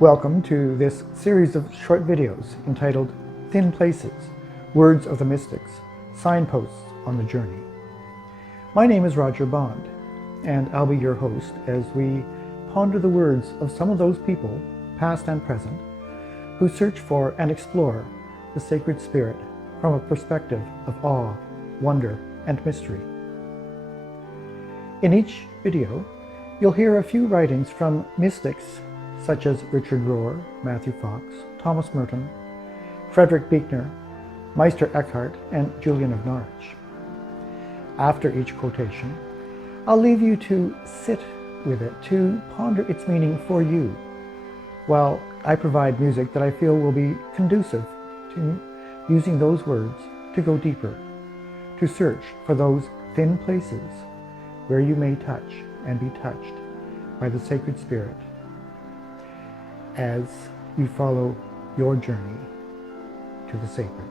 Welcome to this series of short videos entitled Thin Places, Words of the Mystics, Signposts on the Journey. My name is Roger Bond, and I'll be your host as we ponder the words of some of those people, past and present, who search for and explore the sacred spirit from a perspective of awe, wonder, and mystery. In each video, you'll hear a few writings from mystics such as Richard Rohr, Matthew Fox, Thomas Merton, Frederick Buechner, Meister Eckhart, and Julian of Norwich. After each quotation, I'll leave you to sit with it, to ponder its meaning for you, while I provide music that I feel will be conducive to using those words to go deeper, to search for those thin places where you may touch and be touched by the sacred spirit as you follow your journey to the sacred.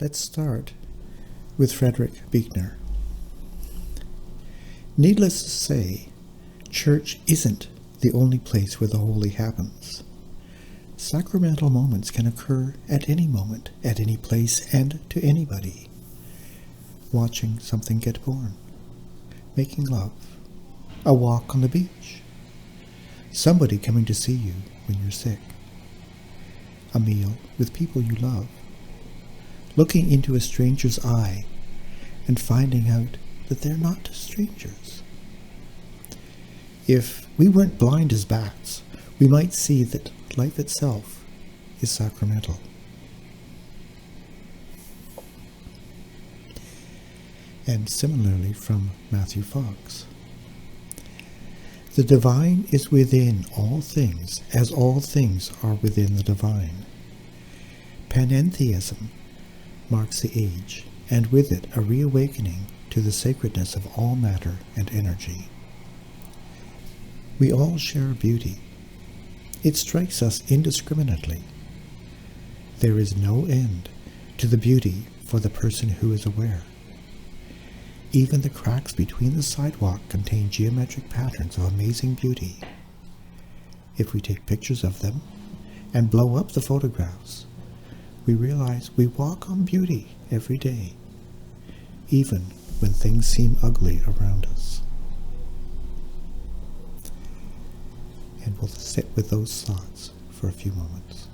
Let's start with Frederick Buechner. Needless to say, church isn't the only place where the holy happens. Sacramental moments can occur at any moment, at any place, and to anybody. Watching something get born, making love, a walk on the beach, somebody coming to see you when you're sick, a meal with people you love, looking into a stranger's eye and finding out that they're not strangers. If we weren't blind as bats, we might see that life itself is sacramental. And similarly from Matthew Fox. The divine is within all things, as all things are within the divine. Panentheism marks the age, and with it a reawakening to the sacredness of all matter and energy. We all share beauty. It strikes us indiscriminately. There is no end to the beauty for the person who is aware. Even the cracks between the sidewalk contain geometric patterns of amazing beauty. If we take pictures of them and blow up the photographs, we realize we walk on beauty every day, even when things seem ugly around us. And we'll sit with those thoughts for a few moments.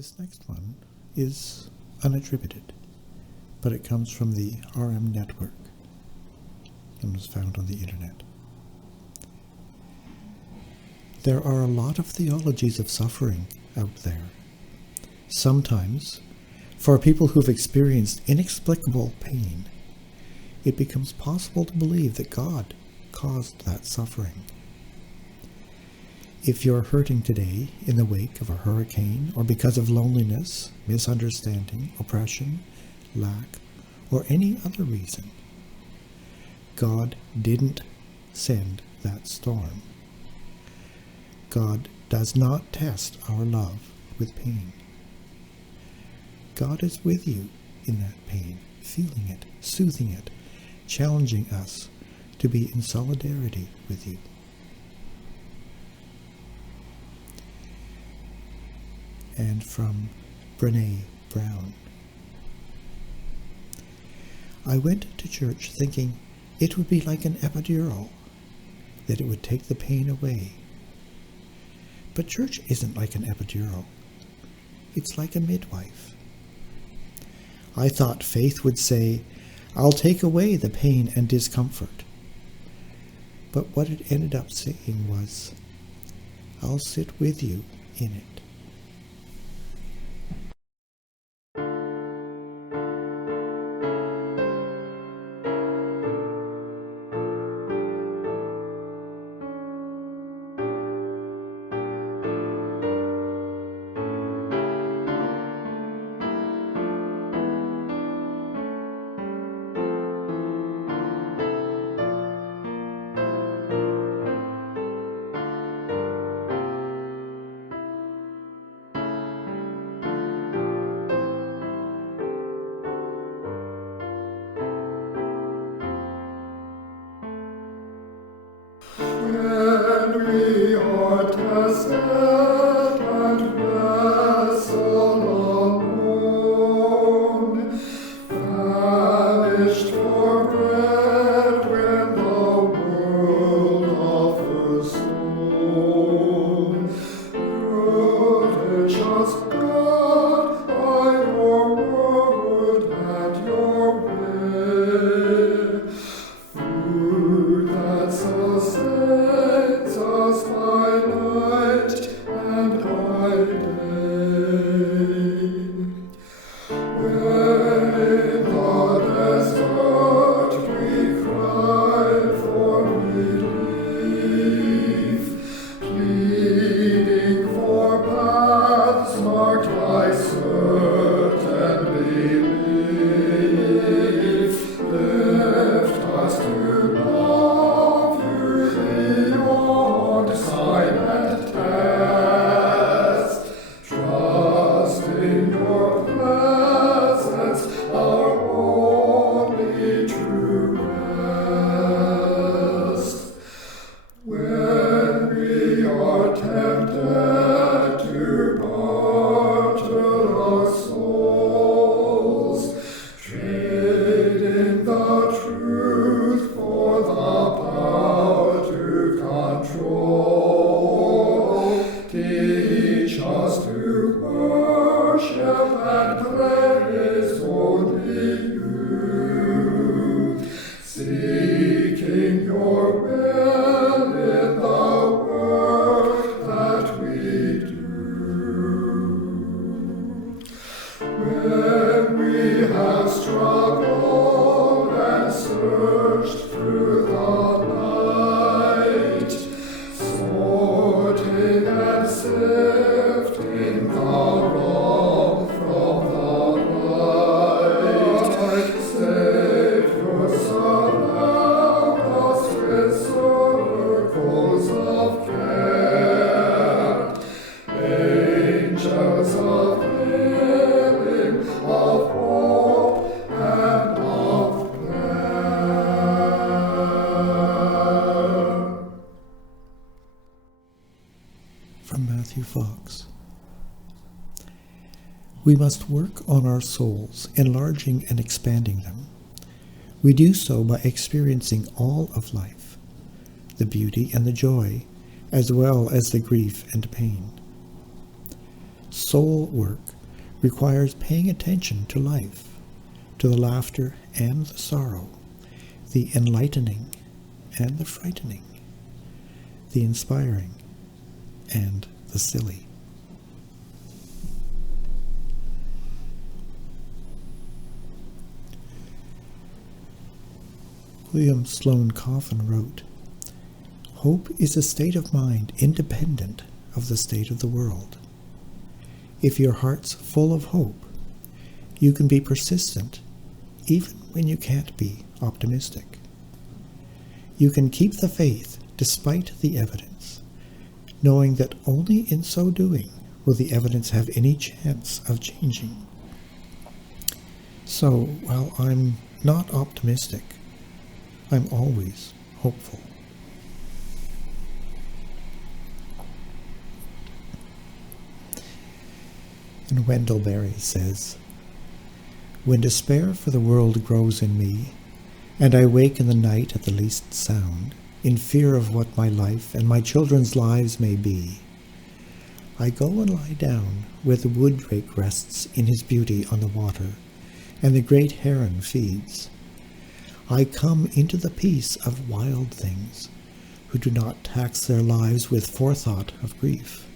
This next one is unattributed, but it comes from the RM network and was found on the internet. There are a lot of theologies of suffering out there. Sometimes, for people who've experienced inexplicable pain, it becomes possible to believe that God caused that suffering. If you're hurting today in the wake of a hurricane or because of loneliness, misunderstanding, oppression, lack, or any other reason, God didn't send that storm. God does not test our love with pain. God is with you in that pain, feeling it, soothing it, challenging us to be in solidarity with you. And from Brene Brown. I went to church thinking it would be like an epidural, that it would take the pain away. But church isn't like an epidural. It's like a midwife. I thought faith would say, I'll take away the pain and discomfort. But what it ended up saying was, I'll sit with you in it. We must work on our souls, enlarging and expanding them. We do so by experiencing all of life, the beauty and the joy, as well as the grief and pain. Soul work requires paying attention to life, to the laughter and the sorrow, the enlightening and the frightening, the inspiring and the silly. William Sloane Coffin wrote, "Hope is a state of mind independent of the state of the world. If your heart's full of hope, you can be persistent even when you can't be optimistic. You can keep the faith despite the evidence, knowing that only in so doing will the evidence have any chance of changing. So, while I'm not optimistic, I'm always hopeful." And Wendell Berry says, "When despair for the world grows in me, and I wake in the night at the least sound, in fear of what my life and my children's lives may be, I go and lie down where the wood drake rests in his beauty on the water, and the great heron feeds. I come into the peace of wild things, who do not tax their lives with forethought of grief.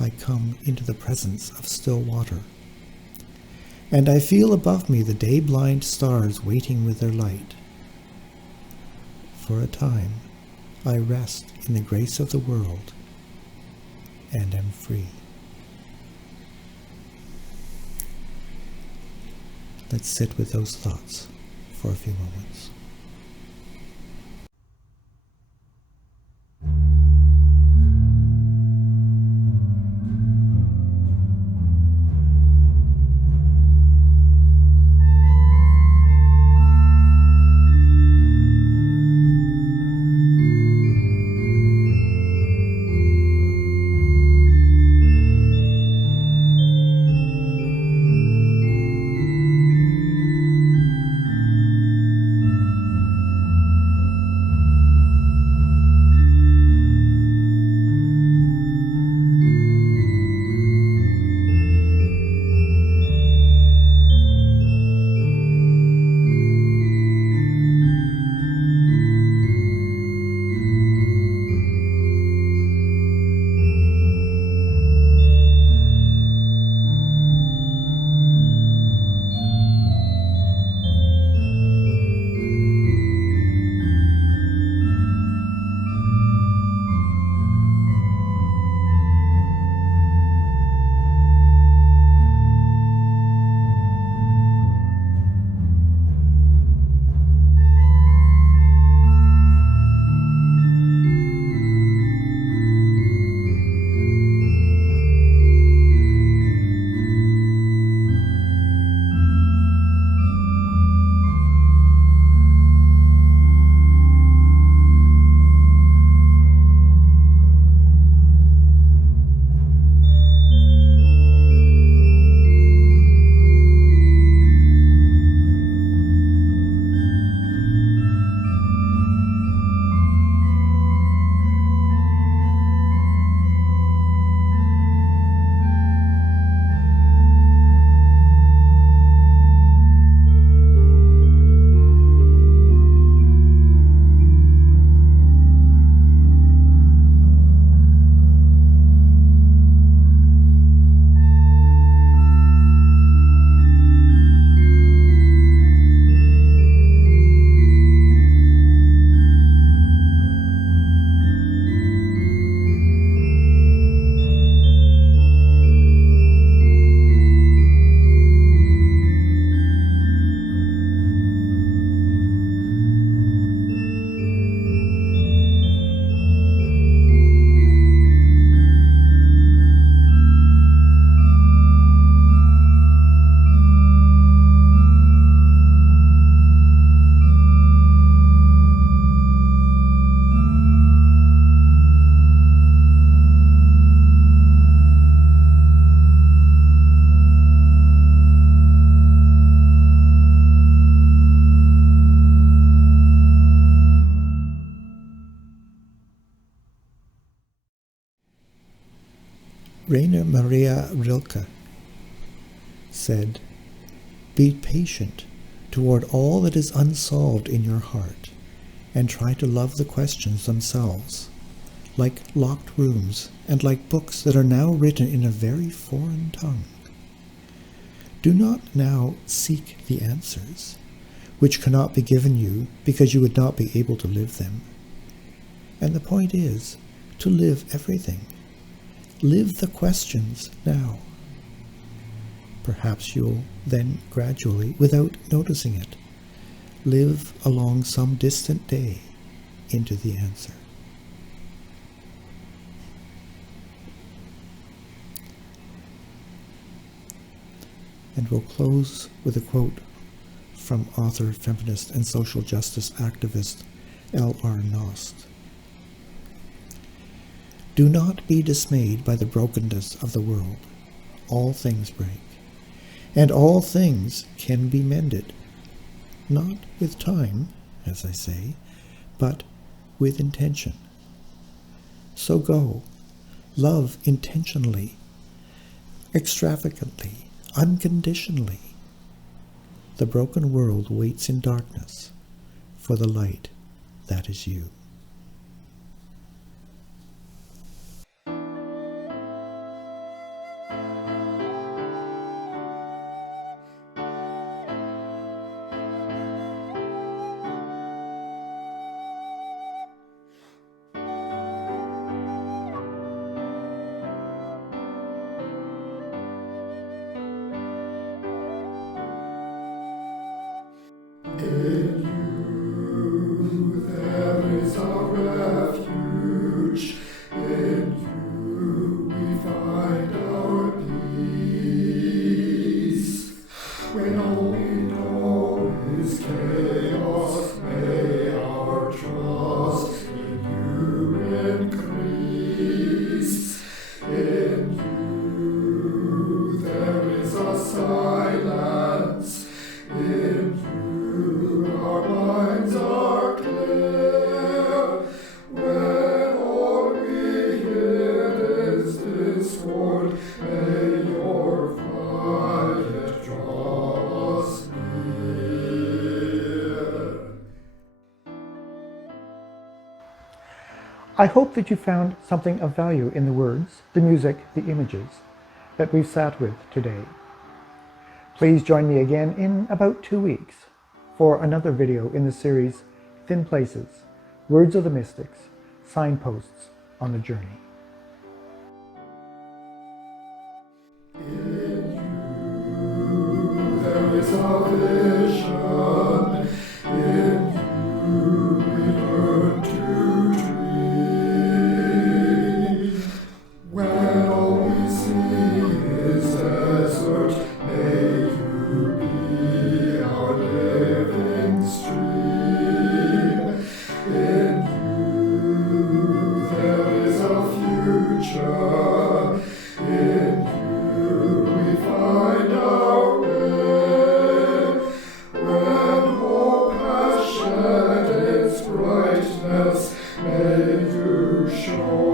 I come into the presence of still water, and I feel above me the day-blind stars waiting with their light. For a time, I rest in the grace of the world and am free." Let's sit with those thoughts for a few moments. Rainer Maria Rilke said, "Be patient toward all that is unsolved in your heart, and try to love the questions themselves, like locked rooms and like books that are now written in a very foreign tongue. Do not now seek the answers, which cannot be given you because you would not be able to live them. And the point is to live everything. Live the questions now. Perhaps you'll then gradually, without noticing it, live along some distant day into the answer." And we'll close with a quote from author, feminist, and social justice activist L.R. Nost. "Do not be dismayed by the brokenness of the world. All things break, and all things can be mended, not with time, as I say, but with intention. So go, love intentionally, extravagantly, unconditionally. The broken world waits in darkness for the light that is you." In you there is our refuge. In you we find our peace. When all we know is chaos, may our trust in you increase. In you there is a silence. In you our minds are clear. When all we hear is discord, may your quiet draw us near. I hope that you found something of value in the words, the music, the images that we've sat with today. Please join me again in about 2 weeks for another video in the series Thin Places, Words of the Mystics, Signposts on the Journey. In you there is a vision. In you we learn to dream. When all we see is desert, may you be our living stream. In you there is a future. In you we find our way. When hope has shed its brightness, may you show